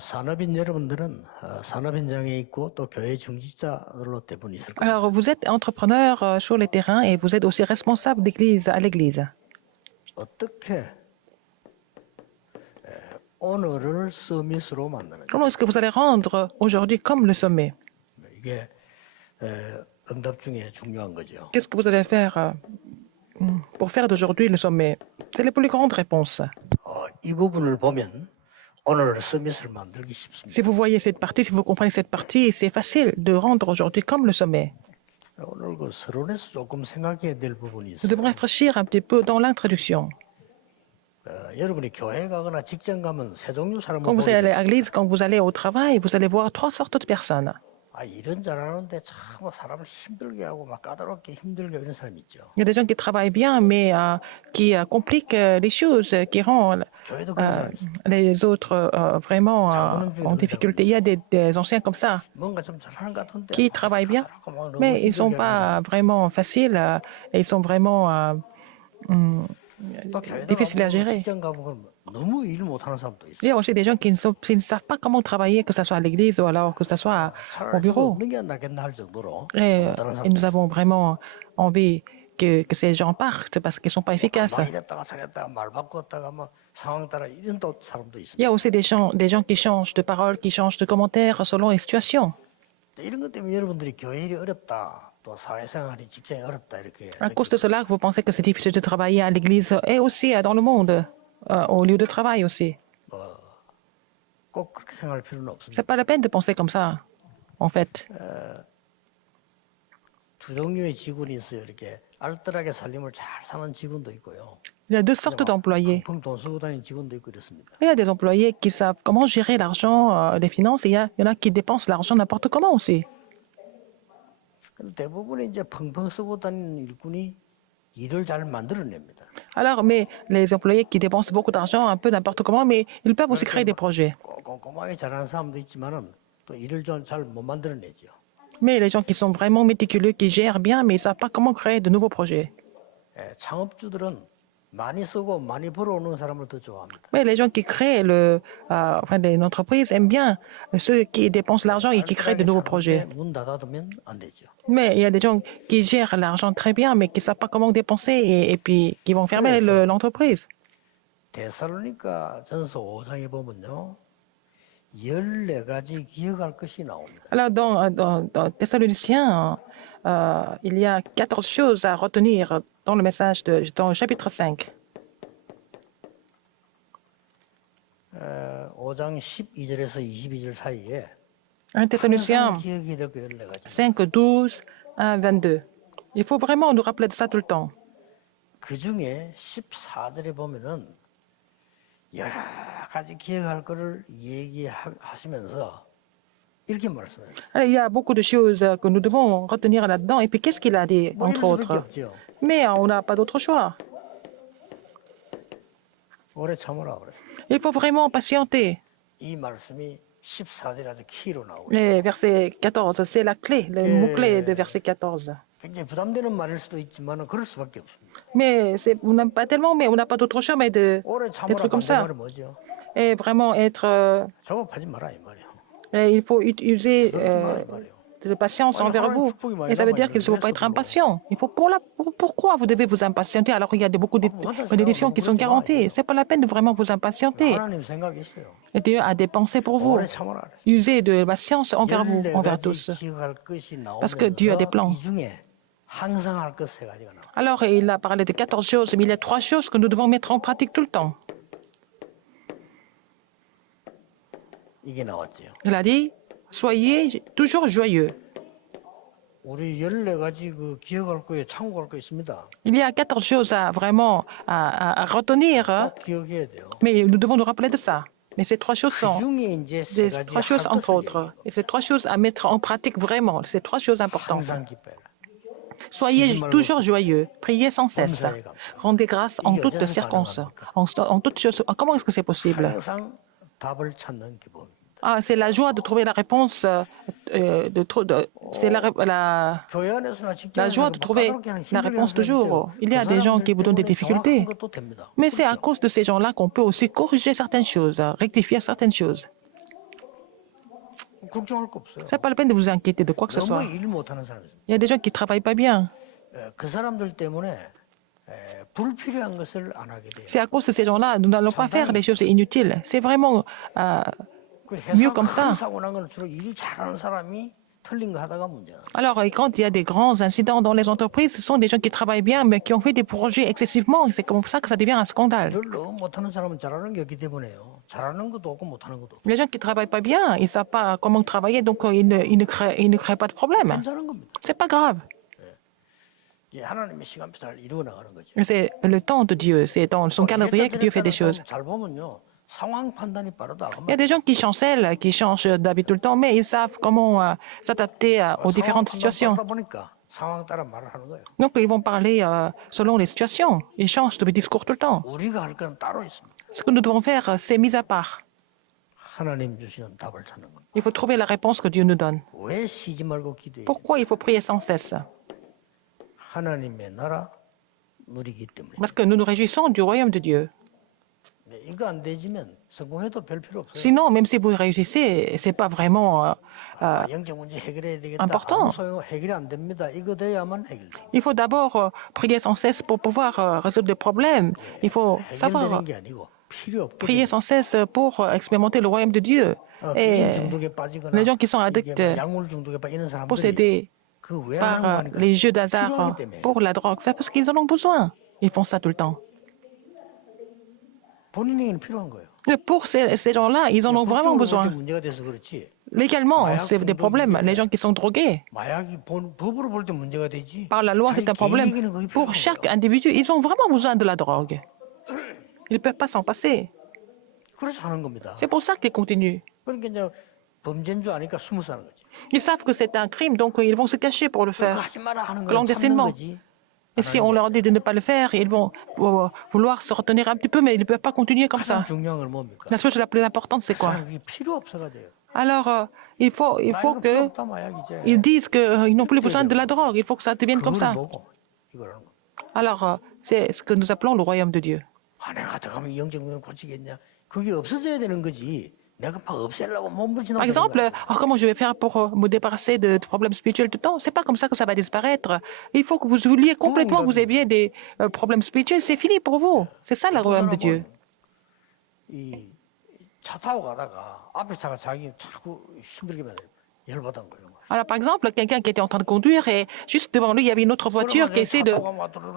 산업인 여러분들은 산업 현장에 있고 또 교회 중직자들로 대부분 있을 겁니다. Alors, vous êtes entrepreneur sur les terrains et vous êtes aussi responsable d'église à l'église. 어떻게 오늘을 서밋으로 만드는지 Comment est-ce que vous allez rendre aujourd'hui comme le sommet? 이게 응답 중에 중요한 거죠. Qu'est-ce que vous allez faire pour faire d'aujourd'hui le sommet? C'est les plus grandes réponses. 이 부분을 보면 오늘 서밋을 만들기 쉽습니다. Si vous voyez cette partie, si vous comprenez cette partie, c'est facile de rendre aujourd'hui comme le sommet. 오늘 그 서론에서 조금 생각해야 될 부분이 Nous 있어요. devons réfléchir un petit peu dans l'introduction. 여러분이 교회 가거나 직장 가면 세 종류 사람을 Quand vous 보게 allez 돼요. à l'église, quand vous allez au travail, vous allez voir trois sortes de personnes. 일은 잘하는데 참 사람을 힘들게 하고 막 까다롭게 힘들게 이런 사람이 있죠. Il y a des gens qui travaillent bien, mais qui compliquent les choses, qui rendent 교회도 그런 사람이 있어요. les autres vraiment en difficulté. Il y a des anciens comme ça 뭔가 좀 잘하는 것 같은데 qui travaillent bien, 까다롭고 막 너무 mais ils ne sont 힘들게 하는 pas 사람. vraiment faciles et ils sont vraiment 또 교회도 difficiles à 가보고 gérer. 직장 가보고 너무 일 못하는 사람도 있어요. Il y a aussi des gens qui ne savent pas comment travailler, que ce soit à l'église ou alors que ce soit au 차라리 저거 bureau. 없는 게 낫겠나 할 정도로 Et 못하는 사람도 nous 있어요. avons vraiment envie que ces gens partent parce qu'ils ne sont pas efficaces. 막 이랬다가 저랬다가 말 바꿨다가 막 상황 따라 이런 또 사람도 Il 있습니다. y a aussi des gens qui changent de parole, qui changent de commentaires selon les situations. 이런 것 때문에 여러분들이 교회 일이 어렵다, 또 사회생활이 직장이 어렵다 이렇게 À cause de cela, que vous pensez que c'est difficile de travailler à l'église et aussi dans le monde, au lieu de travail aussi. 꼭 그렇게 생각할 필요는 없습니다. C'est pas la peine de penser comme ça, en fait. 두 종류의 직원이 있어요. 이렇게 알뜰하게 살림을 잘 사는 직원도 있고요. Il y a deux sortes d'employés. 펑펑 돈 쓰고 다니는 직원도 있고 이렇습니다. Il y a des employés qui savent comment gérer l'argent, les finances, et il y en a qui dépensent l'argent n'importe comment aussi. 근데 대부분의 이제 펑펑 쓰고 다니는 일꾼이 일을 잘 만들어냅니다. Alors, mais les employés qui dépensent beaucoup d'argent, un peu n'importe comment, mais ils peuvent aussi créer des projets. 꼼꼼하게 잘하는 사람도 있지만은 또 일을 좀 잘 못 만들어내죠. Mais les gens qui sont vraiment méticuleux, qui gèrent bien, mais ils ne savent pas comment créer de nouveaux projets. 창업주들은 많이 쓰고 많이 벌어오는 사람을 더 좋아합니다. Mais les gens qui créent une entreprise aiment bien ceux qui dépensent l'argent et qui créent de nouveaux projets. 문 닫아두면 안 되죠. Mais il y a des gens qui gèrent l'argent très bien, mais qui ne savent pas comment dépenser et puis qui vont fermer l'entreprise. 데살로니가 전서 5장에 보면요. 14가지 기억할 것이 나옵니다. Alors, dans Thessaloniciens, il y a 14 choses à retenir dans le message, dans le chapitre 5. 5장 12절에서 22절 사이에 1 Thessaloniciens 항상 기억이 될 거 14가지. 5, 12, 1, 22. Il faut vraiment nous rappeler de ça tout le temps. 그 중에 14절에 보면은 여러 가지 기억할 거를 얘기하시면서 이렇게 말씀해요. Alors, il y a beaucoup de choses que nous devons retenir là-dedans. Et puis, qu'est-ce qu'il a dit, 뭐 entre 이럴 수밖에 autres? 없죠. Mais on n'a pas d'autre choix. 오래 참으라 그랬어요. Il faut vraiment patienter. 이 말씀이 14절에 아주 키로 나오고 Les versets 14, c'est la clé, le mot-clé de verset 14. 굉장히 부담되는 말일 수도 있지만 그럴 수밖에 없습니다. Mais on n'aime pas tellement, mais on n'a pas d'autre choix mais 오래 d'être 참으라 comme ça. 반대말이 뭐죠? Et vraiment être... 조급하지 마라 이 말이에요. et il faut user 그러지 마라 이 말이에요. de patience envers vous. Et ça veut dire qu'il ne faut pas être impatient. Il faut pourquoi vous devez vous impatienter alors qu'il y a beaucoup d'éditions qui sont garanties. C'est pas la peine de vraiment vous impatienter. 하나님 생각이 있어요. Et Dieu a des pensées pour vous. 오래 참으라 그랬어요. Usez de patience envers vous, envers 14가지 tous. 기억할 것이 Parce que Dieu a des plans. 나오면서 이 중에 항상 할 것 세 가지가 나와요. Alors, il a parlé de 14 choses, mais il y a 3 choses que nous devons mettre en pratique tout le temps. 이게 나왔죠. Il a dit, soyez toujours joyeux. 우리 14가지 그 기억할 거에 참고할 거 있습니다. Il y a 14 choses à vraiment à retenir, 꼭 기억해야 돼요. mais nous devons nous rappeler de ça. Mais ces 3 choses 그 sont 중에 이제 세 ces 가지 3 choses, 할 entre 것을 autres. 얘기해요. Et ces 3 choses à mettre en pratique vraiment. Ces 3 choses importantes. 항상 기뻐해라. Soyez toujours joyeux. Priez sans cesse. Rendez grâce en toutes circonstances. En toutes choses. Comment est-ce que c'est possible? 항상 답을 찾는 기쁨입니다. Ah, c'est la joie de trouver la réponse. C'est 교회 안에서나 la 직장에서 joie de trouver la réponse toujours. Il y a des gens qui vous donnent des difficultés. 것도 됩니다. Mais c'est à cause de ces gens-là qu'on peut aussi corriger certaines choses, rectifier certaines choses. 걱정할 거 없어요. C'est pas la peine de vous inquiéter de quoi que ce soit. 너무 일 못하는 사람이 있습니다. Il y a des gens qui ne travaillent pas bien. 그 사람들 때문에 불필요한 것을 안 하게 돼요. C'est à cause de ces gens-là, nous n'allons pas faire des choses inutiles. C'est vraiment 그 mieux 회사가 comme ça. 큰 사고 난 거는 주로 일 잘하는 사람이 틀린 거 하다가 문제나. Alors, quand il y a des grands incidents dans les entreprises, ce sont des gens qui travaillent bien, mais qui ont fait des projets excessivement. Et c'est comme ça que ça devient un scandale. 일을 너무 못하는 사람은 잘하는 게 없기 때문에요. 잘하는 것도 없고 못하는 것도 없고 Les gens qui ne travaillent pas bien, ils ne savent pas comment travailler, donc ils ne créent pas de problème. 괜찮은 겁니다. C'est pas grave. 이게 하나님의 시간표 잘 이루어 나가는 거죠. C'est le temps de Dieu. C'est dans son calendrier que Dieu fait des choses. 잘 보면요. 상황 판단이 빠르다. Il y a des gens qui chancellent, qui changent d'avis tout le temps, mais ils savent comment s'adapter aux différentes situations. 빠르다 보니까 상황 따라 말을 하는 거예요. Donc, ils vont parler selon les situations. Ils changent de discours tout le temps. 우리가 할 건 따로 있습니다. Ce que nous devons faire, c'est mis à part. 하나님 주시는 답을 찾는 겁니다. Il faut trouver la réponse que Dieu nous donne. 왜 쉬지 말고 기도해요? Pourquoi il faut prier sans cesse? 하나님의 나라 누리기 때문에. Parce que nous nous réjouissons du royaume de Dieu. 이거 안 되지면 성공해도 별 필요 없어요. Sinon, même si vous réussissez, c'est pas vraiment. 영적 문제 해결해야 되겠다. important. 아무 소용 해결이 안 됩니다. 이거 돼야만 해결돼. Il faut d'abord prier sans cesse pour pouvoir résoudre les problèmes. Il faut savoir 해결되는 게 아니고 필요 없게 prier sans cesse pour expérimenter le royaume de Dieu. 게임 Et 중독에 빠지거나 les gens qui sont 이게 addicts, 뭐 약물 중독에 빠지는 사람들이 possédés 그왜 par 하는 거니까 les jeux d'hasard 필요하기 때문에 pour la drogue, c'est parce qu'ils en ont besoin. Ils font ça tout le temps. 본인에게는 필요한 거예요. Et pour ces gens-là, ils en ont vraiment 법적으로 볼 때 besoin. 문제가 돼서 그렇지. Légalement, c'est des problèmes. Les gens qui sont drogués, 마약이 법으로 볼 때 문제가 되지. par la loi, c'est un problème. 개인에게는 그게 필요한 Pour chaque individu, ils ont vraiment besoin de la drogue. Ils ne peuvent pas s'en passer. 거예요. 그래서 하는 겁니다. C'est pour ça qu'ils continuent. 그러니까 이제 범죄인 줄 아니까 숨어 사는 거지. Ils savent que c'est un crime, donc ils vont se cacher pour le 그거 faire. 하지 마라 하는 걸 참는 clandestinement. 거지. Et si on leur dit de ne pas le faire, ils vont vouloir se retenir un petit peu, mais ils ne peuvent pas continuer comme 가장 ça. 중요한 건 뭡니까? La chose la plus importante, c'est quoi? 그게 필요 없어가 돼요. Alors, il faut 나 이거 필요 que 없다 마약이지. ils disent qu'ils n'ont plus besoin de la drogue. Il faut que ça devienne comme 그걸 ça. 보고 이걸 하는 거. Alors, c'est ce que nous appelons le royaume de Dieu. 내가 들어가면 영적 문제 고치겠냐? 그게 없어져야 되는 거지. 내가 막 없애려고 몸부림치는 Par exemple, comment je vais faire pour me débarrasser de problèmes spirituels tout le temps? C'est pas comme ça que ça va disparaître. Il faut que vous oubliez complètement que vous aviez des problèmes spirituels. C'est fini pour vous. C'est ça le royaume de Dieu. 이차 타고 가다가 앞에 차가 자기 자꾸 힘들게 만들어 열받은 거예요. Alors, par exemple, quelqu'un qui était en train de conduire et juste devant lui, il y avait une autre voiture qui essaie de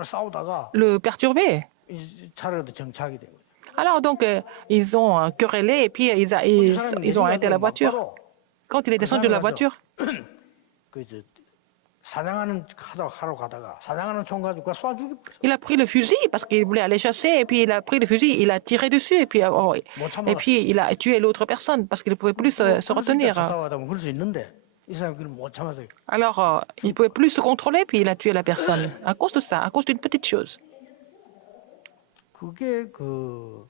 싸우다가 le perturber. 이 차를 정차하게 된 거예요. Alors, donc, ils ont querellé et puis ils ont arrêté la voiture. Quand il est descendu de la voiture, 그저 사냥하는 하러 가다가 사냥하는 총 가지고 쏴 죽이. il a pris le fusil parce qu'il voulait aller chasser et puis il a pris le fusil, il a tiré dessus et puis il a tué l'autre personne parce qu'il ne pouvait plus se retenir. 그럴 수 있는데 이 사람이 그걸 못 참아서. Alors, il ne pouvait plus se contrôler puis il a tué la personne. À cause de ça, à cause d'une petite chose. 그게 그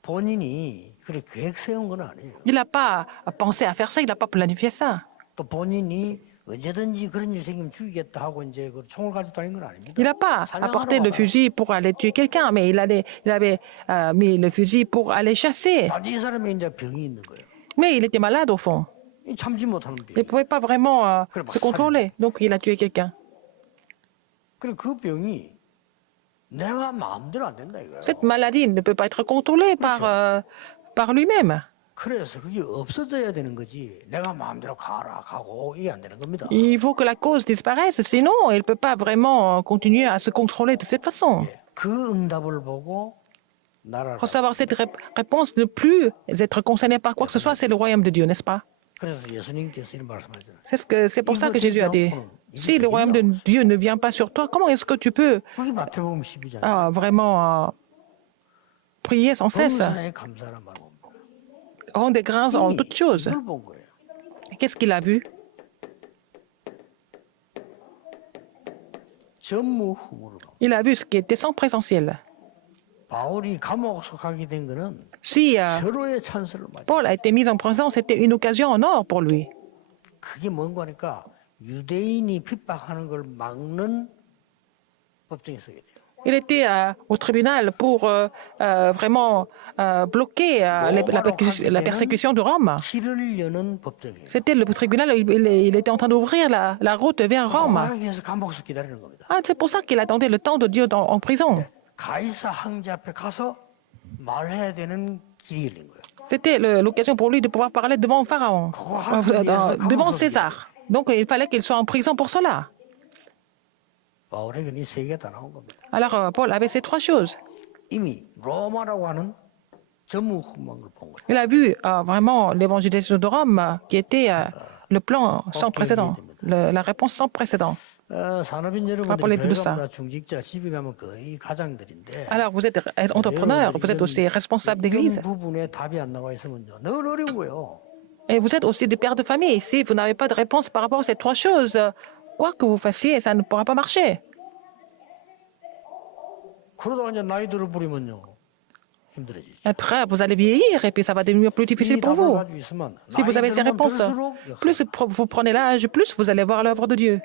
본인이 그래 계획 세운 건 아니에요. Il n'a pas pensé à faire ça, il n'a pas planifié ça. 또 본인이 언제든지 그런 일 생기면 죽이겠다 하고 이제 그 총을 가지고 다니는 건 아닙니다. Il n'a pas apporté le fusil pour aller tuer quelqu'un, mais il avait mis le fusil pour aller chasser. 단지 이 사람이 이제 병이 있는 거예요. Mais il était malade au fond. 이 참지 못하는 병. Il ne pouvait pas vraiment se contrôler, donc il a tué quelqu'un. 그래 그 병이 내가 마음대로 안 된다 이거예요. Cette maladie ne peut pas être contrôlée par lui-même. 그래서 그게 없어져야 되는 거지. 내가 마음대로 가고 이게 안 되는 겁니다. Il faut que la cause disparaisse, sinon il ne peut pas vraiment continuer à se contrôler de cette façon. 그 응답을 보고 나라를. Recevoir cette réponse, ne plus être concerné par quoi que ce soit, c'est le royaume de Dieu, n'est-ce pas? 그래서 예수님께서 이런 말씀하셨잖아요. C'est pour ça que Jésus a dit, si le royaume de Dieu ne vient pas sur toi, comment est-ce que tu peux 그게 마태복음 12장. vraiment prier sans cesse? 범사에 감사란 말 봅니다. Rendez grâce en toutes choses. 이걸 본 거예요. Qu'est-ce qu'il a vu? 전무후무로. Il a vu ce qui était sans présentiel. 바울이 감옥 속하게 된 거는 Si 서로의 찬스를 맞아. Paul a été mis en prison, c'était une occasion en or pour lui. 그게 뭔가 하니까 유대인이 핍박하는 걸 막는 법정에 서게 돼요. Il était au tribunal pour vraiment bloquer la persécution de Rome. 길을 여는 법정이에요. C'était le tribunal, il était en train d'ouvrir la route vers 그거 Rome. 하기 위해서 감옥에서 기다리는 겁니다. Ah, c'est pour ça qu'il attendait le temps de Dieu en prison. 가이사 황제 앞에 가서 말해야 되는 길이 열린 거예요. C'était l'occasion pour lui de pouvoir parler devant Pharaon, devant César. Donc il fallait qu'il soit en prison pour cela. 바울에게는 이 세 개 다 나온 겁니다. Alors Paul avait ces trois choses. 이미 로마라고 하는 전무후무한 걸 본 거예요. Il a vu vraiment l'évangélisation de Rome qui était le plan sans précédent, la réponse sans précédent. 산업인 pour les 여러분들이 plus 교회가문화 중직자 시비 가면 거의 가장들인데 Alors vous êtes entrepreneur, vous êtes aussi responsable d'église 이런 부분에 답이 안 나와 있으면요 늘 어려운 거예요. et vous êtes aussi des pères de famille. Si vous n'avez pas de réponse par rapport à ces trois choses, quoi que vous fassiez, ça ne pourra pas marcher. 그러다가 이제 나이 들어 버리면요 힘들어지죠. Après, vous allez vieillir et puis ça va devenir plus difficile 이 pour 답을 vous. 가지고 있으면 Si vous avez ces 나이 들면 réponses, 들수록 plus vous prenez l'âge, plus vous allez voir l'œuvre de Dieu.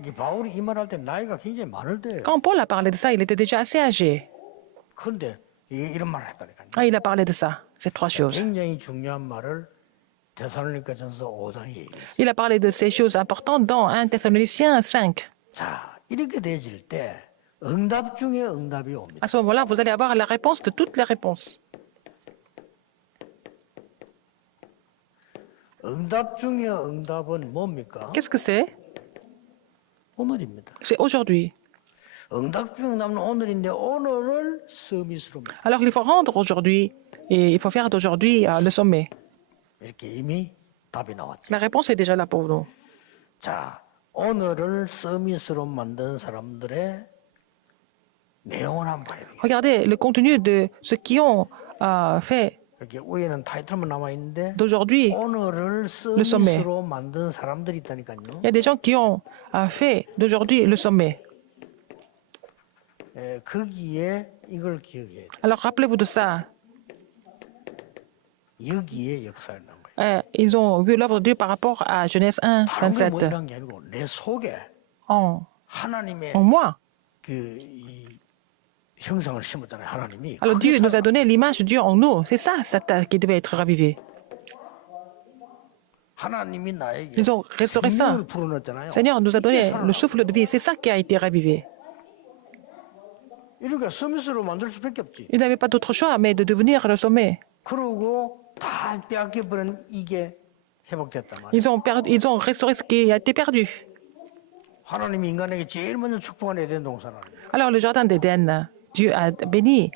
이게 바울이 이 말할 때 나이가 굉장히 많을 때예요. Quand Paul a parlé de ça, il était déjà assez âgé. 그런데 이런 말을 했다니까요. Ah, il a parlé de ça, ces trois choses. 굉장히 중요한 말을 데살로니가전서 5장에 얘기했어요. Il a parlé de ces choses importantes dans 1 Thessaloniciens 5. 자, 이렇게 되질 때 응답 중에 응답이 옵니다. À ce moment-là, vous allez avoir la réponse de toutes les réponses. 응답 중에 응답은 뭡니까? Qu'est-ce que c'est? 오늘입니다. C'est aujourd'hui. 응답 중에 응답은 오늘인데 오늘을 서밋으로 Alors il faut rendre aujourd'hui et il faut faire d'aujourd'hui le sommet. 이렇게 이미 답이 나왔죠. La réponse est déjà là pour nous. 자, 오늘을 서밋으로 만든 사람들의 내용을 한번 봐야 되겠어요. Regardez le contenu de ceux qui ont fait 이렇게 위에는 타이틀만 남아 있는데 d'aujourd'hui. 오늘을 sommet. 서밋으로 만든 사람들이 있다니까요. Il y a des gens qui ont fait d'aujourd'hui le sommet. 거기에 이걸 기억해야 돼요. Alors rappelez-vous de ça. 여기에 역사를 넣은 거예요. Ils ont vu l'œuvre de Dieu par rapport à Genèse 1, 다른 거 27. 뭐라는 게 아니고 내 속에 En 하나님의 moi. 이 형상을 심었잖아요. 하나님이. Alors 그게 Dieu nous a 살아. donné l'image de Dieu en nous. C'est ça qui devait être ravivé. 하나님이 나에게 Ils ont restauré ça. 생명을 불어넣었잖아요. Seigneur nous a 이게 donné 살아나. le souffle de vie. C'est ça qui a été ravivé. 이러니까 서밋으로 만들 수밖에 없지. Ils n'avaient pas d'autre choix mais de devenir le sommet. 그러고 다 빼앗겨버린 이게 회복됐단 말이에요. Ils ont restauré ce qui a été perdu. 하나님이 인간에게 제일 먼저 축복한 에덴 동산을. Alors le jardin d'Éden, Dieu a béni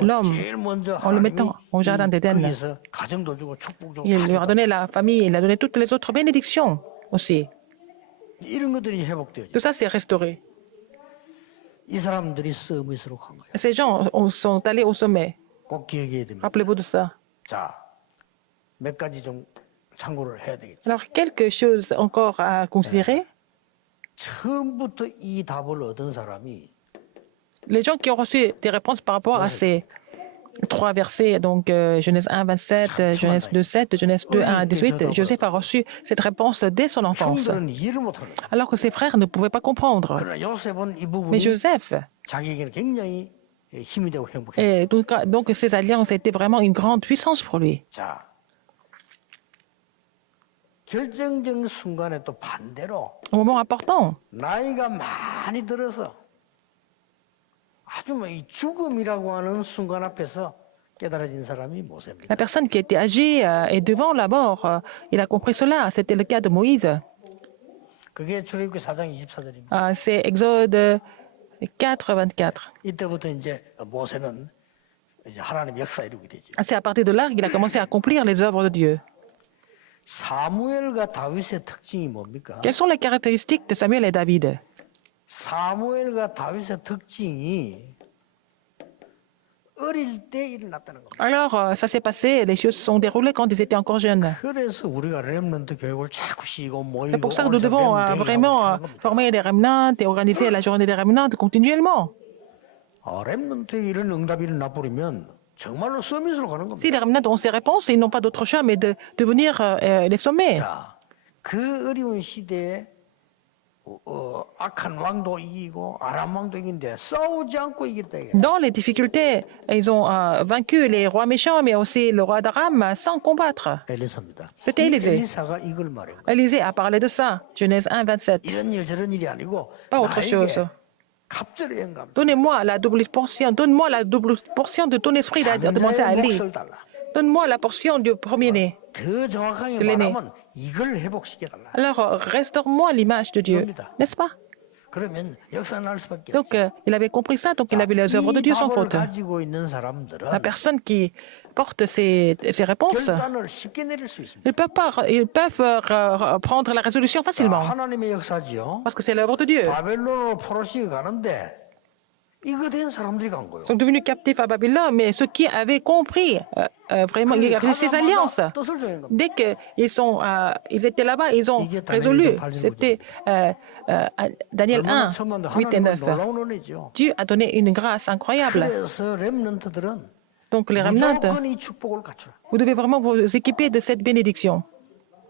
l'homme 제일 먼저 en le mettant au jardin d'Éden. 거기서 가정도 주고 축복 주고 Il 다 lui a 줬단 donné la famille, il a donné toutes les autres bénédictions aussi. 말이에요. 이런 것들이 회복되어져. Tout ça, c'est restauré. 이 사람들이 서밋으로 간 거예요. Ces gens sont allés au sommet. 꼭 기억해야 됩니다. Rappelez-vous de ça. 자, 몇 가지 좀 참고를 해야 되겠죠. Alors, quelque chose encore à considérer. 처음부터 이 답을 얻은 사람이 Les gens qui ont reçu des réponses par rapport à ces trois versets, donc Genèse 1, 27, Genèse 2, 7, Genèse 2, 1 à 18, Joseph a reçu cette réponse dès son enfance, 형들은 이해를 못하는 거예요. alors que ses frères ne pouvaient pas comprendre. 그러나 요셉은 이 Mais 부분이 Joseph, 자기에게는 굉장히 힘이 되고 행복해요. et donc ces alliances étaient vraiment une grande puissance pour lui. 자, 결정적인 순간에 또 반대로 Au moment important, 나이가 많이 들어서 아주 뭐 이 죽음이라고 하는 순간 앞에서 깨달아진 사람이 모세입니다. la personne qui était âgée et devant la mort, il a compris cela. C'était le cas de Moïse. 그게 출애굽기 4장 24절입니다. C'est Exode 4, 24. 이때부터 이제 모세는 이제 하나님 역사 이루게 되죠. C'est à partir de là qu'il a commencé à accomplir les œuvres de Dieu. 사무엘과 다윗의 특징이 뭡니까? Quelles sont les caractéristiques de Samuel et David? 사무엘과 다윗의 특징이 어릴 때 일어났다는 겁니다. Alors, ça s'est passé, les choses se sont déroulées quand ils étaient encore jeunes. 그래서 우리가 렘넌트 교육을 자꾸 쉬고 모이고 C'est pour ça que nous devons vraiment former des remnants et organiser la journée des remnants continuellement. 렘넌트에 이런 응답이 일어나버리면 정말로 서밋으로 가는 겁니다. Si les remnants ont ces réponses, ils n'ont pas d'autre choix mais de devenir les sommets. 자, 그 어려운 시대에 악한 왕도 이기고 아람 왕도 이긴데 싸우지 않고 이겼다 이게. Dans les difficultés, ils ont vaincu les rois méchants, mais aussi le roi d'Aram sans combattre. 엘리사입니다. C'était 이 Élisée. 엘리사가 이걸 말해요. Élisée a parlé de ça, Genèse 1, 27. 이런 일 저런 일이 아니고 Pas autre chose. 나에게 갑절의 영감. Donne-moi la double portion, donne-moi la double portion de ton esprit, il a demandé à 장자의 Ali. 몫을 달라. Donne-moi la portion du premier-né. 더 정확하게 de l'aîné. 말하면 이걸 회복시켜달라. Alors, restaure-moi l'image de Dieu, n'est-ce pas? 그러면 역사는 할 수밖에 Donc, 없죠. il avait compris ça, donc il a vu les œuvres de 이 Dieu sans 답을 faute. 가지고 있는 사람들은 La personne qui porte ces réponses, 결단을 쉽게 내릴 수 있습니다. ils peuvent prendre la résolution facilement, 하나님의 역사지요. parce que c'est l'œuvre de Dieu. 바벨론으로 포로시가 가는데 이거 된 사람들이 간 거예요. Ils sont devenus captifs à Babylone, mais ceux qui avaient compris vraiment, il y avait ces alliances. 뜻을 정한 겁니다. Dès qu'ils étaient là-bas, ils ont résolu. C'était Daniel 1, 8 et 9. 놀라운 은혜죠. Dieu a donné une grâce incroyable. 그래서 렘넌트들은 Donc les remnants, 무조건 이 축복을 갖춰라. vous devez vraiment vous équiper de cette bénédiction.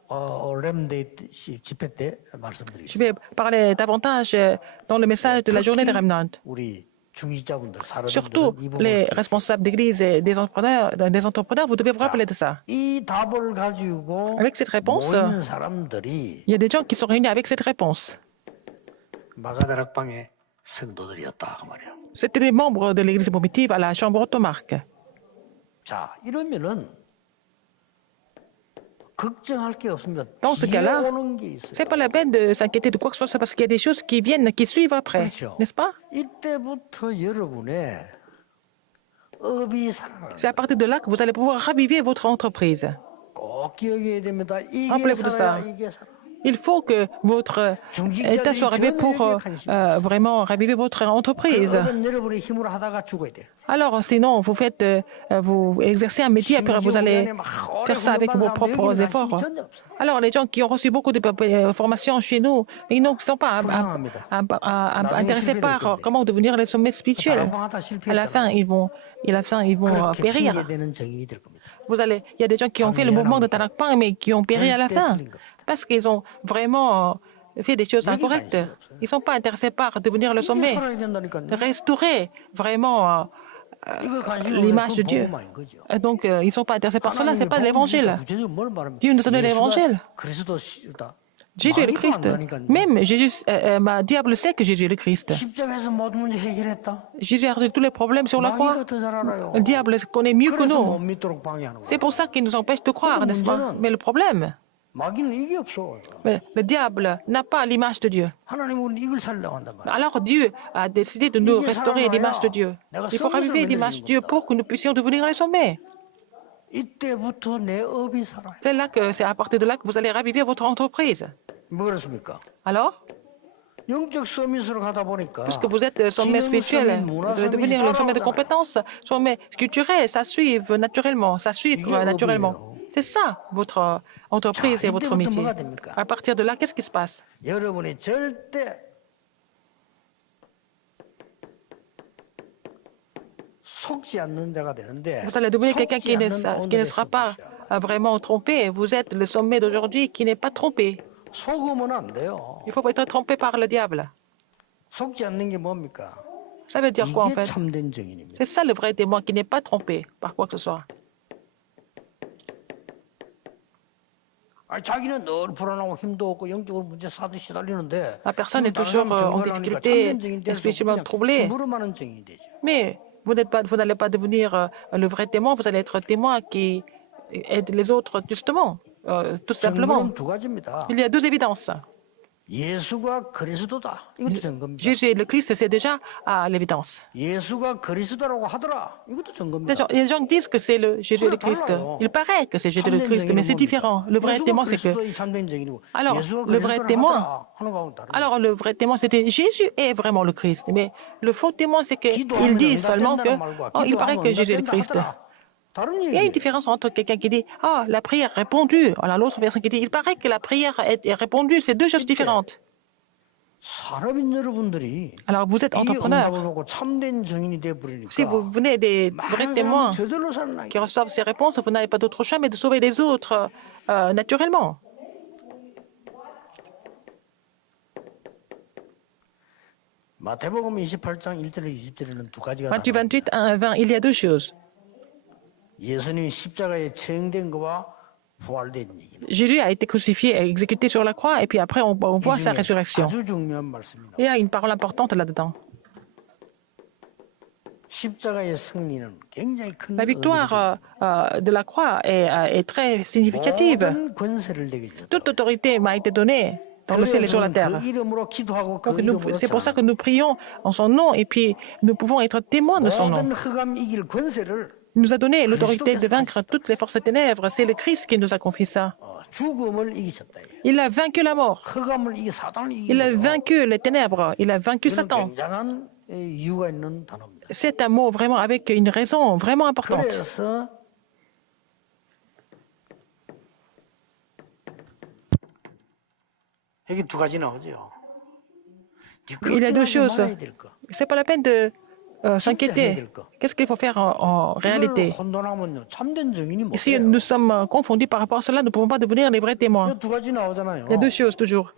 렘데이 집회 때 말씀드리겠습니다. Je vais parler davantage dans le message de la journée des remnants. 우리 중직자분들, Surtout 사람들은 이 les 부분을 responsables d'église et des entrepreneurs, vous devez vous rappeler de ça. 이 답을 가지고 Avec cette réponse, 모인 사람들이 il y a des gens qui sont réunis avec cette réponse. 마가다락방의 성도들이었다 그 말이에요. C'était les membres de l'église primitive à la chambre automarque. 자, 이러면은 걱정할 게 없습니다. Dans ce 뒤에 cas-là, 오는 게 있어요. c'est pas la peine de s'inquiéter de quoi que ce soit parce qu'il y a des choses qui viennent, qui suivent après, 그렇죠. n'est-ce pas? 이때부터 여러분의 업이 살아나요. C'est à partir de là que vous allez pouvoir raviver votre entreprise. 꼭 기억해야 됩니다. 이게 Rappelez-vous de 살아야 ça. 이게 살아. Il faut que votre état soit arrivé pour vraiment raviver votre entreprise. 업은 여러분의 힘으로 하다가 죽어야 돼요. Alors, sinon, vous exercez un métier, après vous allez faire ça avec vos propres efforts. Alors, les gens qui ont reçu beaucoup de formations chez nous, ils ne sont pas intéressés par comment devenir les sommets spirituels. À la fin, ils vont 그렇게 périr. 핑계대는 정인이 될 겁니다. Il y a des gens qui ont fait le mouvement de Tarakpan, mais qui ont péri à la fin, parce qu'ils ont vraiment fait des choses incorrectes. Ils ne sont pas intéressés par devenir le 이게 sommet. 살아야 된다니까요. Restaurer vraiment 이거 관심 l'image de Dieu. 거죠. Donc, ils ne sont pas intéressés par cela, ce n'est pas l'évangile. 구체적으로 뭘 말합니까? Dieu nous a donné l'évangile. 그리스도시다. Jésus est le Christ. Même Jésus, diable sait que Jésus est le Christ. 십자가에서 모든 문제 해결했다. Jésus a résolu tous les problèmes sur la croix. 마귀가 더 잘 알아요. Le diable connaît mieux que 그래서 못 nous. 믿도록 방해하는 C'est 거야. pour ça qu'il nous empêche de croire, n'est-ce pas? Mais le problème, 마귀는 이게 없어. le diable n'a pas l'image de Dieu. 하나님은 이걸 살려고 한단 말이야. Alors Dieu a décidé de nous restaurer l'image de Dieu. Il faut raviver l'image de Dieu pour que nous puissions devenir les sommets. 이때부터 내 업이 살아요. C'est à partir de là que vous allez raviver votre entreprise. 뭐 그렇습니까? Alors, 영적 서밋으로 가다 보니까 puisque vous êtes sommet spirituel, vous allez devenir le sommet de compétences, sommet culturel, ça suit naturellement, C'est ça, votre entreprise et votre métier. À partir de là, qu'est-ce qui se passe? 여러분이 절대 속지 않는 자가 되는데 Vous allez devenir quelqu'un qui ne 오늘의 sera pas 서밋이야. vraiment trompé. Vous êtes le sommet d'aujourd'hui qui n'est pas trompé. 속으면 안 돼요. Il ne faut pas être trompé par le diable. 속지 않는 게 뭡니까? Ça veut dire quoi en 이게 fait? 참된 증인입니다. C'est ça le vrai témoin qui n'est pas trompé par quoi que ce soit. 자기는 늘 불안하고 힘도 없고 영적으로 문제 사도 시달리는데 La personne est 지금 toujours 다른 사람 en 증거를 하니까 difficulté, 참된 증인 될수 없고 spirituellement 그냥 troublé. 심부름하는 증인이 되죠. Mais vous n'allez pas devenir le vrai témoin, vous allez être témoin qui aide les autres, justement, tout simplement. 증거는 두 가지입니다. Il y a deux évidences. 예수가 그리스도다. 이것도 증거입니다. Jésus est le Christ, c'est déjà l'évidence. 예수가 그리스도라고 하더라. 이것도 증거입니다. Les gens disent que c'est le Jésus le Christ. Il paraît que c'est Jésus le Christ, mais c'est différent. Le vrai témoin, c'est que... Alors, le vrai témoin, le vrai témoin, c'était Jésus est vraiment le Christ. Mais le faux témoin, c'est qu'il dit seulement que il paraît que Jésus est le Christ. Il y a une différence entre quelqu'un qui dit la prière répondue, alors l'autre personne qui dit il paraît que la prière est répondue. C'est deux choses différentes. Alors vous êtes entrepreneur. Si vous venez des vrais témoins qui reçoivent ces réponses, vous n'avez pas d'autre choix mais de sauver les autres naturellement. 마태복음 28장 1절에서 20절에는 두 가지가 Matthieu 나옵니다. 28, 1 à 20, il y a deux choses. 예수님이 십자가에 처형된 거와 부활된 얘기는 Jésus a été crucifié et exécuté sur la croix, et puis après, on voit 이 sa 중에 résurrection. 아주 중요한 말씀입니다. Il y a une parole importante là-dedans. 십자가의 승리는 굉장히 큰 La victoire de la croix est très significative. 모든 권세를 내게 주셨다. Toute autorité m'a été donnée dans le ciel et sur la terre. 그 이름으로 기도하고 그 Donc, 이름으로 c'est pour ça 전하고 que nous prions en son nom et puis nous pouvons être témoins de son nom. 모든 흑암 이길 권세를 Il nous a donné l'autorité de vaincre toutes les forces des ténèbres. C'est le Christ qui nous a confié ça. 죽음을 이기셨다. Il a vaincu la mort. 흑암을 이기 사단을 Il a 이기고 vaincu les ténèbres. Il a vaincu 이는 Satan. 굉장한 이유가 있는 단어입니다. C'est un mot vraiment avec une raison vraiment importante. 그래서 여기 두 가지 나오죠. Il y a deux 걱정하지 choses. 말아야 될 거. C'est pas la peine de s'inquiéter. Qu'est-ce qu'il faut faire en 이걸 réalité? 혼돈하면요 참된 증인이 못 Si 돼요. nous sommes confondus par rapport à cela, nous ne pouvons pas devenir les vrais témoins. 두 가지 나오잖아요. Il y a deux choses toujours.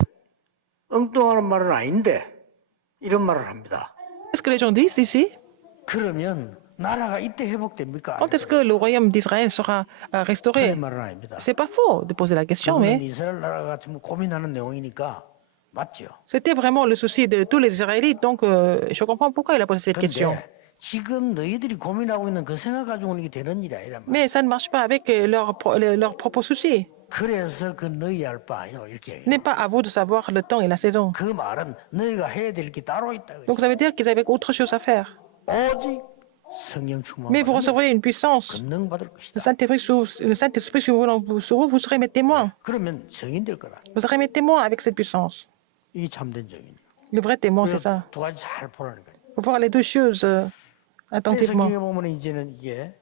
엉뚱한 말은 아닌데 이런 말을 합니다. Qu'est-ce que les gens disent ici? 그러면 나라가 이때 회복됩니까? Quand est-ce que le royaume d'Israël sera 그런 restauré? 말은 아닙니다. C'est pas faux de poser la question, 그거는 mais 이스라엘 나라가 지금 고민하는 내용이니까 맞죠. c'était vraiment le souci de tous les Israélites, donc je comprends pourquoi il a posé cette question. 근데 지금 너희들이 고민하고 있는 그 생각 가지고는 이게 되는 일이 아니란 말이야. Mais ça ne marche pas avec leurs propres soucis. 그래서 그 너희 알 바요 이렇게. Ce n'est pas à vous de savoir le temps et la saison. 그 말은 너희가 해야 될 게 따로 있다. Donc ça veut dire qu'ils avaient autre chose à faire. 오직 성령 충만. Mais vous recevrez une puissance. 권능 받을 것이다. Le Saint-Esprit sur vous, vous serez mes témoins. 그러면 증인 될 거라. Vous serez mes témoins avec cette puissance. 이 참된 증인. Le vrai témoin, c'est ça. 두 가지 잘 보라니까. Il faut voir les deux choses attentivement. 성경에 보면 이제는 이게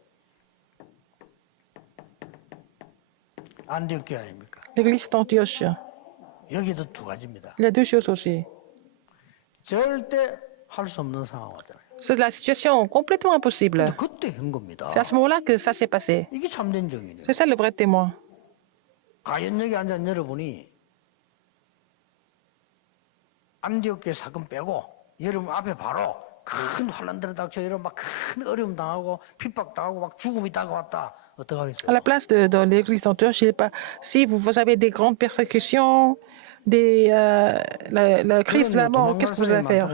안디옥 아닙니까? L'église d'Antioche, 여기도 두 가지입니다. il y a deux choses aussi. 절대 할 수 없는 상황 왔잖아요. C'est la situation complètement impossible. 그때 한 겁니다. C'est à ce moment-là que ça s'est passé. 이게 참된 증인이에요. C'est ça le vrai témoin. 과연 여기 앉은 여러분이 안디옥교회 사건 빼고 여러분 앞에 바로 큰 환란들을 닥쳐 여러분 막 큰 어려움 당하고 핍박 당하고 막 죽음이 다가왔다. À 어떡하겠어요? la place de l'église d'Antioche, je sais pas, si vous avez des grandes persécutions, la crise de la mort, qu'est-ce que vous allez faire?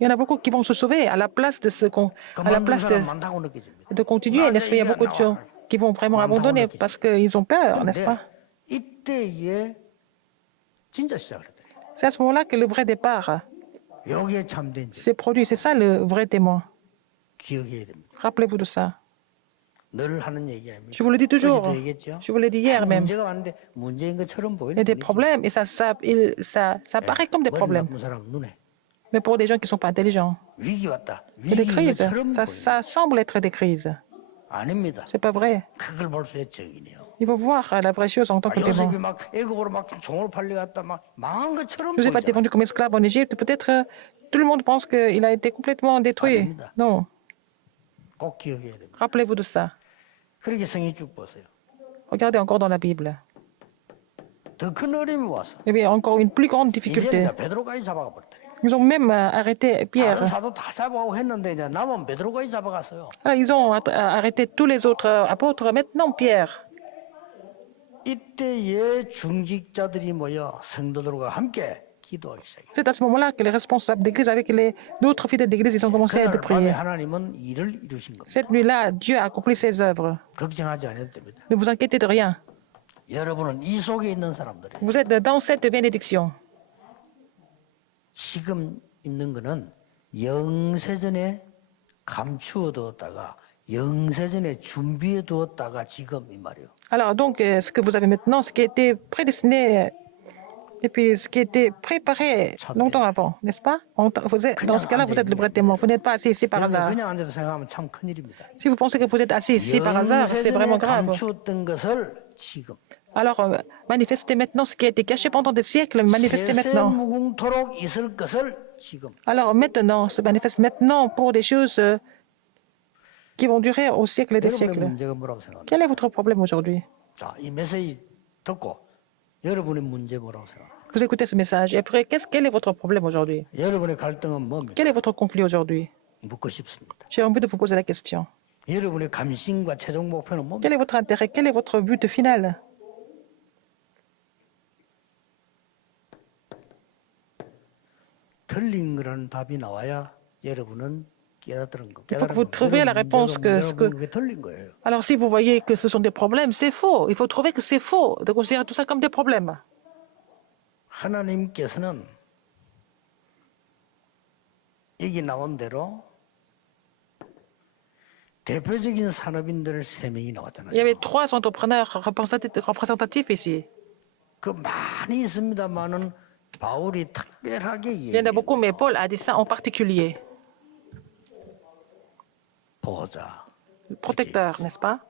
Il y en a beaucoup qui vont se sauver à la place à la place 많다고 느껴집니다. de continuer, n'est-ce pas? Il y a beaucoup de gens qui vont vraiment abandonner parce qu'ils ont peur, n'est-ce pas? 이때에 진짜 시작을 했다. C'est à ce moment-là que le vrai départ 여기에 참된 증인 s'est produit. C'est ça le vrai témoin. 기억해야 됩니다. Rappelez-vous de ça. 늘 하는 얘기 아닙니까? Je vous le dis toujours. 어제도 얘기했죠. Je vous l'ai dit hier même. 문제가 많은데 문제인 것처럼 Il y a 보이는 des 일이지. problèmes et ça paraît comme des 머리 problèmes. 나쁜 사람 눈에 Mais pour des gens qui ne sont pas intelligents, 위기 왔다. il y a des 위기인 crises. 것처럼 보이는 Ça semble être des crises. 아닙니다. C'est pas vrai. 그걸 볼 수 있는 증인이에요. Il faut voir la vraie chose en tant que témoin. 요셉이 막 애굽으로 막 종을 팔려갔다 막 망한 것처럼 Joseph a été 보이잖아요. vendu comme esclave en Égypte. Peut-être tout le monde pense qu'il a été complètement détruit. 아닙니다. Non. 꼭 기억해야 됩니다. Rappelez-vous de ça. 그렇게 성경 쭉 보세요. Regardez encore dans la Bible. 더 큰 어려움이 왔어. Il y avait encore une plus grande 이제 difficulté. 베드로까지 잡아가 버렸다. Ils ont même arrêté Pierre. 다른 사도 다 잡아가고 했는데 이제 남은 베드로까지 잡아갔어요. Alors, ils ont arrêté tous les autres apôtres. Maintenant, Pierre. 이때의 중직자들이 모여 성도들과 함께 기도하기 시작해요. C'est à ce moment-là que les responsables d'église, avec les autres fidèles d'église, ils ont commencé à 그날 밤에 prier. 하나님은 일을 이루신 겁니다. Cette nuit-là, Dieu a accompli ses œuvres. 걱정하지 않아도 됩니다. Ne vous inquiétez de rien. 여러분은 이 속에 있는 사람들이에요. Vous êtes dans cette bénédiction. 지금 있는 거는 영세전에 감추어 두었다가 영세전에 준비해 두었다가 지금 이 말이에요. Alors, donc, ce que vous avez maintenant, ce qui a été prédestiné et puis ce qui a été préparé longtemps avant, n'est-ce pas? Dans ce cas-là, vous êtes le vrai témoin. Vous n'êtes pas assis ici par 여러분 hasard. 그냥 앉아서 생각하면 참 큰일입니다. Si vous pensez que vous êtes assis ici par hasard, c'est 영세전에 vraiment grave. 감추었던 것을 지금 Alors, manifestez maintenant ce qui a été caché pendant des siècles, manifestez maintenant. 세세무궁토록 있을 것을 지금. Alors, maintenant, se manifeste maintenant pour des choses qui vont durer au siècle des 여러분의 siècles. 문제가 뭐라고 생각합니까? Quel est votre problème aujourd'hui? 자, 이 메시지 듣고 여러분의 문제 뭐라고 생각합니까? Vous écoutez ce message. Et après, quel est votre problème aujourd'hui? 여러분의 갈등은 뭡니까? Quel est votre conflit aujourd'hui? 묻고 싶습니다. J'ai envie de vous poser la question. 여러분의 감신과 최종 목표는 뭡니까? Quel est votre intérêt? Quel est votre but final? 틀린 거라는 답이 나와야 여러분은 깨닫는 거. Il faut que vous trouviez la réponse 그게 틀린 거예요. Alors, si vous voyez que ce sont des problèmes, c'est faux. Il faut trouver que c'est faux, de considérer tout ça comme des problèmes. 하나님께서는 여기 나온 대로 대표적인 산업인들 3명이 나왔잖아요. Il y avait 3 entrepreneurs représentatifs ici. 그 많이 있습니다만은 바울이 특별하게 Il y en a beaucoup, mais Paul a dit ça en particulier. 보호자, Le protecteur, n'est-ce pas?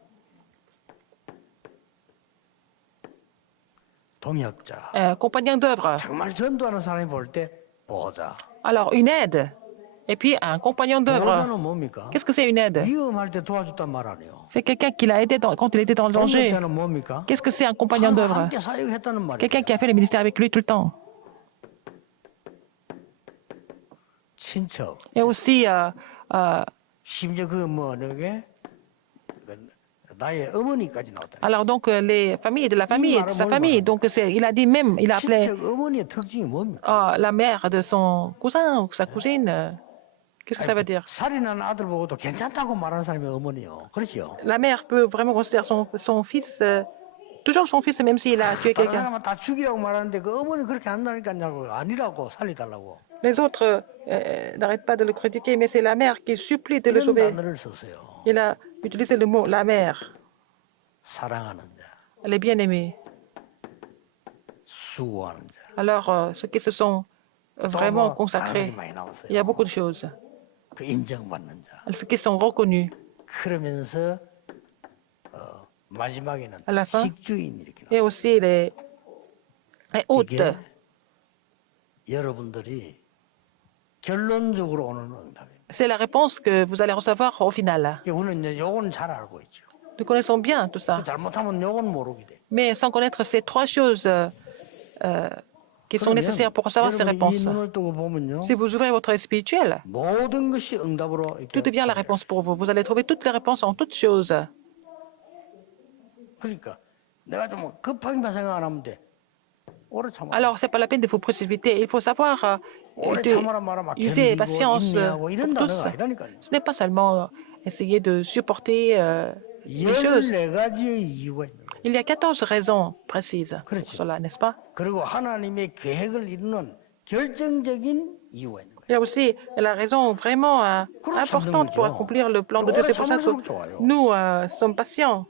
동역자. Compagnon d'œuvre. 정말 전도하는 사람이 볼 때 보호자. Alors, une aide. Et puis, un compagnon d'œuvre. 보호자는 뭡니까? Qu'est-ce que c'est une aide? 위험할 때 도와줬단 말 아니에요. C'est quelqu'un qui l'a aidé quand il était dans le danger. 동역자는 뭡니까? Qu'est-ce que c'est un compagnon 항상 d'œuvre? 함께 사역했다는 말이에요. Quelqu'un qui a fait le ministère avec lui tout le temps. 친척. Et aussi, 심지어 그 뭐게 나의 어머니까지 나왔다. alors donc, les familles de la famille, de sa famille. Donc, il a dit même, il a appelé 친척 어머니의 특징이 뭡니까? la mère de son cousin ou sa cousine. Qu'est-ce que ça veut dire? 살인한 아들 보고도 괜찮다고 말하는 사람이 어머니요. 그렇죠? La mère peut vraiment considérer son fils, toujours son fils, même s'il a tué 다른 quelqu'un. 사람은 다 죽이라고 말하는데 그 어머니 그렇게 한다니까요. 아니라고 살리달라고. Les autres n'arrêtent pas de le critiquer, mais c'est la mère qui supplie de le 이런 sauver. 단어를 썼어요. Il a utilisé le mot la mère. 사랑하는 자, Elle est bien aimée. 수고하는 자. Alors, ceux qui se sont vraiment 또 뭐 consacrés, 단어들이 많이 나왔어요. il y a beaucoup de choses. 그 인정받는 자. Ceux qui sont reconnus. 그러면서 마지막에는 À la fin, 식주인 이렇게 et 나와요. aussi les hôtes. 이게 여러분들이 결론적으로 오는 응답이에요. C'est la réponse que vous allez recevoir au final. 우리는 이제 요건 잘 알고 있죠. Nous connaissons bien tout ça. 잘못하면 요건 모르게 돼. Mais sans connaître ces 3 choses qui sont nécessaires pour recevoir ces 여러분이 이 réponses. 눈을 뜨고 보면요. Si vous ouvrez votre œil spirituel, 모든 것이 응답으로 이렇게 tout devient la réponse pour vous. Vous allez trouver toutes les réponses en toutes choses. 그러니까 내가 좀 급하게만 생각 안 하면 돼. 오래 참아. Alors, ce n'est pas la peine de vous précipiter. Il faut savoir 오래 참아라 말아 막 user 견디고 patience 인내하고 pour 이런 tous. 단어가 아니라니까요. Ce n'est pas seulement essayer de supporter les choses. 14가지의 이유가 있는 거예요. Il y a 14 raisons précises pour 그렇지. cela, n'est-ce pas? 그리고 하나님의 계획을 이루는 결정적인 이유가 있는 거예요. Il y a aussi la raison vraiment importante pour accomplir le plan de Dieu. C'est pour ça que nous sommes patients.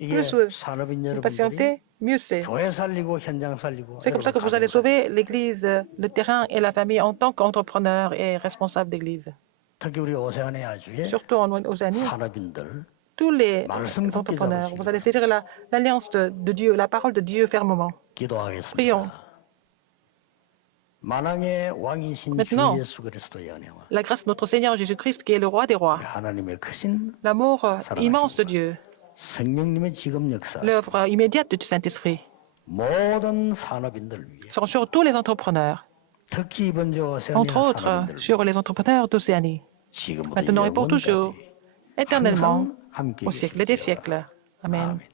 이게 Plus 산업인 vous 여러분들이 patientez, mieux c'est. 교회 살리고 현장 살리고 C'est comme ça que vous allez sauver l'Église, le terrain et la famille en tant qu'entrepreneur et responsable d'Église. 특히 우리 오세아니아주의 Surtout en Océanie, 산업인들 tous les 말씀 굳게 entrepreneurs, 잡으시기 vous allez saisir l'alliance de Dieu, la parole de Dieu fermement. 기도하겠습니다. Prions. 만왕의 왕이신 주 Maintenant, 예수 그리스도의 은혜와 La grâce de notre Seigneur Jésus-Christ, qui est le roi des rois, 하나님의 크신 l'amour immense de Dieu, 성령님의 지금 역사 l'œuvre immédiate du Saint-Esprit, 모든 산업인들 위해 sont sur tous les entrepreneurs, 특히 이번 주 entre 오세아니아 autres 산업인들 sur les entrepreneurs d'Océanie, 지금부터 maintenant et pour toujours, 영원까지 éternellement, 항상 함께 au siècle des 계시기를 siècles. Amen. 아멘.